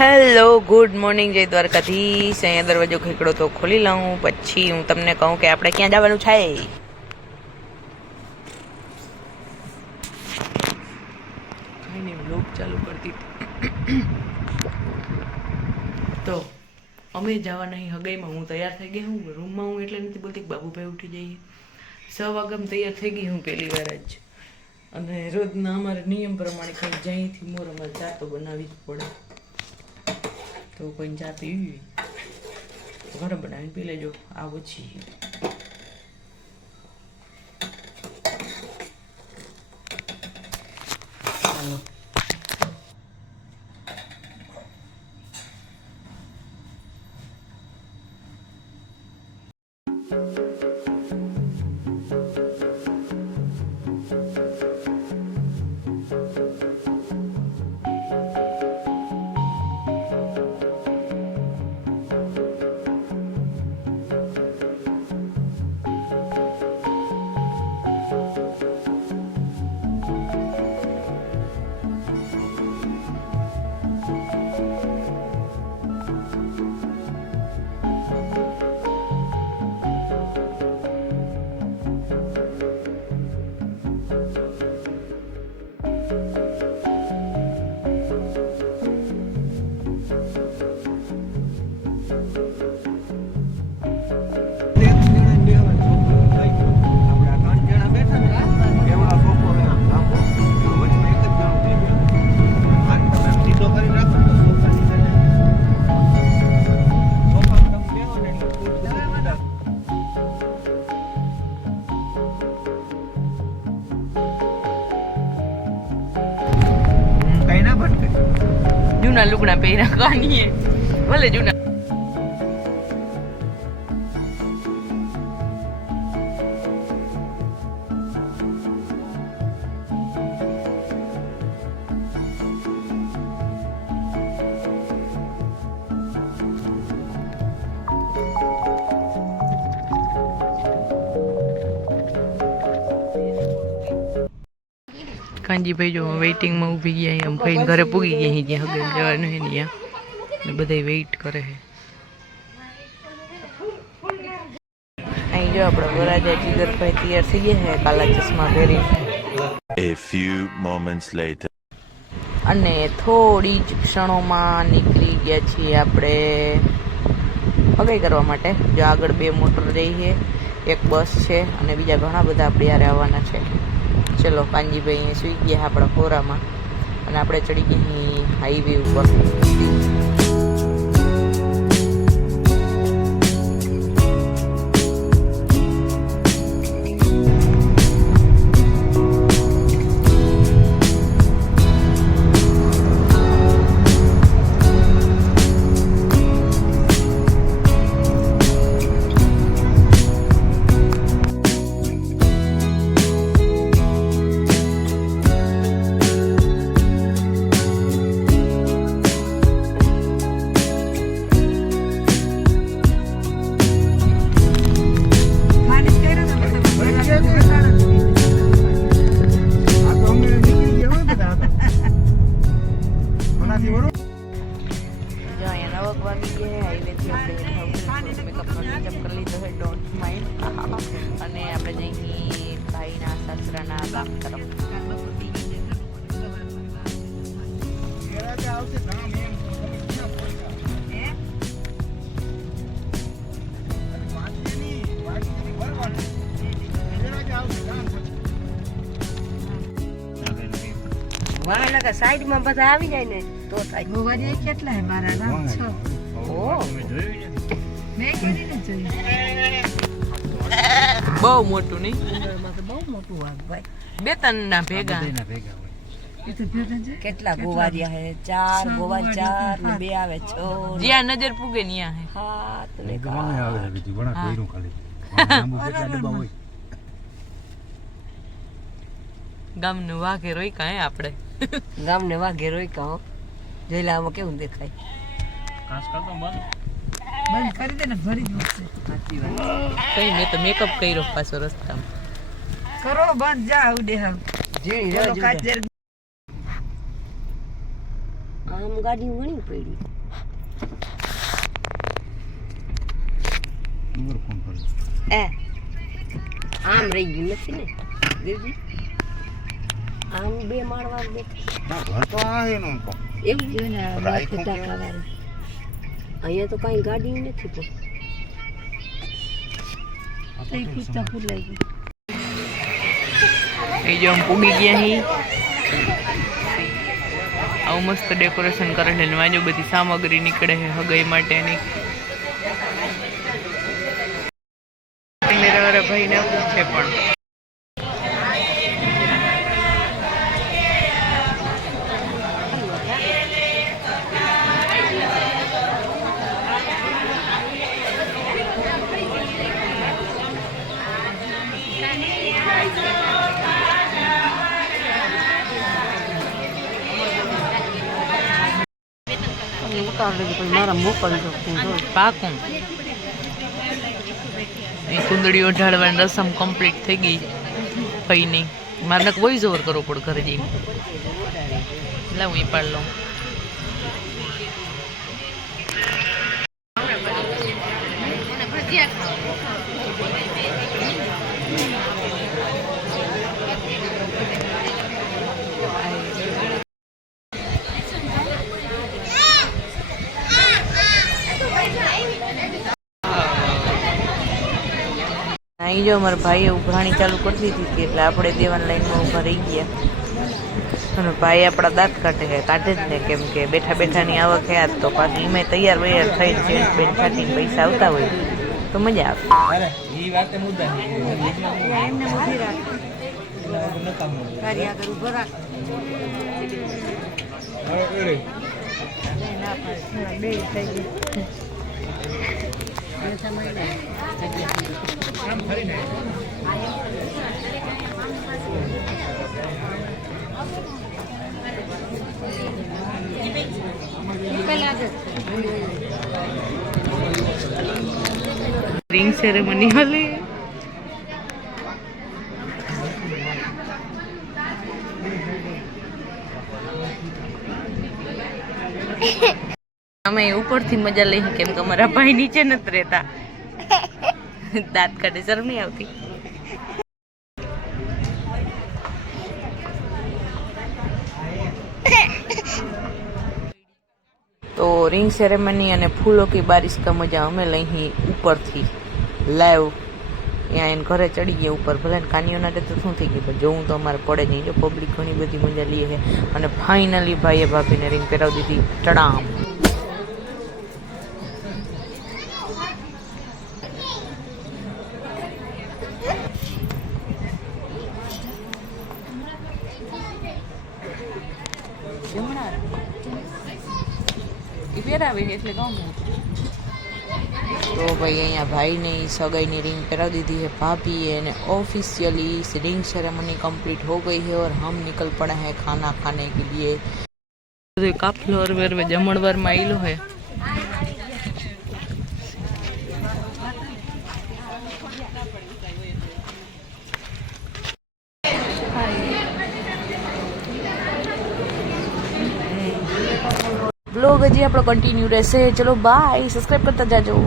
Hello good morning જય દ્વારકાધીશ। અહીંયા દરવાજો ખેકડો તો ખોલી લઉં, પછી હું તમને કહું કે આપણે ક્યાં જવાનું છે। વ્લોગ ચાલુ કરતી તો અમે જવાના હગાઈમાં। હું તૈયાર થઈ ગઈ હું રૂમમાં, હું એટલે નથી બોલતી કે બાબુભાઈ ઉઠી જઈએ। 6 વાગ્યામાં તૈયાર થઈ ગઈ હું પહેલી વાર જ। અને રોજના અમારે નિયમ પ્રમાણે કંઈ જ્યાંથી મોર અમારે ચા તો બનાવવી જ પડે। તો કોઈ ચા પીવી તો ઘરે બનાવીને પી લેજો। આ પછી ચાલો જૂના લુગડા પહેર્યા કાનીએ ભલે જૂના કાંજી ભાઈ જો વેઇટિંગમાં ઊભી ગયા। એમ ભાઈ ઘરે પૂગી ગયા જ્યાં હગે જવાનું હે ને ત્યાં બધા વેઇટ કરે છે। અહીં જો આપણે વરાજા જીગરભાઈ તૈયાર થઈ ગયા છે કાલા ચશ્મા પહેરી। A few moments later અને થોડી જ ક્ષણોમાં નીકળી ગયા છીએ આપણે હગાઈ કરવા માટે। જો આગળ 2 મોટર રહી છે, એક બસ છે અને બીજા ઘણા બધા આપણે યારે આવવાના છે। ચલો કાંજીભાઈ અહીંયા સુઈ ગયા આપણા ખોરામાં અને આપણે ચડી ગયા હાઈવે ઉપર। અને આપણે જઈએ ભાઈના સાસરાના ગામ તરફ। સાઈડ માં બધા આવી જાય ને તો થાય। ગોવાજી કેટલા હે મારા નામ 6। ઓ મેં કરીને જોઈ બહુ મોટું નહીં, બહુ મોટું વાઘ ભાઈ। 2-3 ના ભેગા કેટલા ગોવારિયા હે? 4 ગોવા 4 ને 2 આવે 6 જ્યાં નજર પૂગે ત્યાં હે। હા તને ગામનું વાઘે રોઈ કાંઈ આપણે ગામને વાઘે રોઈ કહો જઈલામાં કેવું દેખાય? બંધ કરી દે ને ભરી જ મૂકશે। સાચી વાત કઈ મેં તો મેકઅપ કર્યો પાછો રસ્તામાં। કરો બંધ જા ઉડે હમ જેણી રાહ આમ ગાડી વણી પડી આમ રહી ગયું નથી ને દીદી આમ બે માળવા એવું જ ને અહીંયા તો કઈ ગાડી નથી પણ ફૂલાઈ ગઈ એ જો हम પૂગી ગયા હી આવું મસ્ત ડેકોરેશન કરે છે ને વાંજો બધી સામગ્રી નીકળે છે હગાઈ માટેની મેરા ભાઈને પૂછે પણ મારા મોકલજો પાકું એ કુંદડીઓ ઢાળવાની રસમ કમ્પ્લીટ થઈ ગઈ ભાઈની મારે વોઇસ ઓવર કરવો પડે ઘરે જઈને લાવ હું પાડ લઉં અહીં જો અમારા ભાઈએ ઉઘરાણી ચાલુ કરી દીધી હતી એટલે આપણે દેવાની લાઈનમાં ઊભા રહી ગયા અને ભાઈ આપણા દાંત કાઢે જ ને કેમ કે બેઠા બેઠાની આવક હે આજ તો પાછું એમાં તૈયાર વૈયાર થઈને જેન્ટ્સ બેન ખાતીને પૈસા આવતા હોય તો મજા આવે રિંગ સેરેમની હાલે અમે ઉપરથી મજા લઈ કેમ કે અમારા ભાઈ નીચે નથી રહેતા દાંત કાઢે શરમ નહીં આવતી તો રિંગ સેરેમની અને ફૂલો કી બારિશ કા મજા અમે લઈ ઉપરથી લાઈવ ત્યાં એને ઘરે ચડી ગયા ઉપર ભલે કાનીઓના તો શું થઈ ગયું પણ જોવું તો અમારે પડે નહીં જો પબ્લિક ઘણી બધી મજા લઈએ છે અને ફાઇનલી ભાઈએ ભાભીને રિંગ પહેરાવી દીધી ટડામ એટલે કહું તો ભાઈ અહીંયા ભાઈને सगाई रिंग करा दी थी है भाभी है ऑफिशियली रिंग सेरेमनी कंप्लीट हो गई है और हम निकल पड़े हैं खाना खाने के लिए काफलो और वेर वे जमणवार में आइलो है ब्लॉग हजी आप कंटिन्यू रहશે चलो बाय सब्सक्राइब करता जाजो।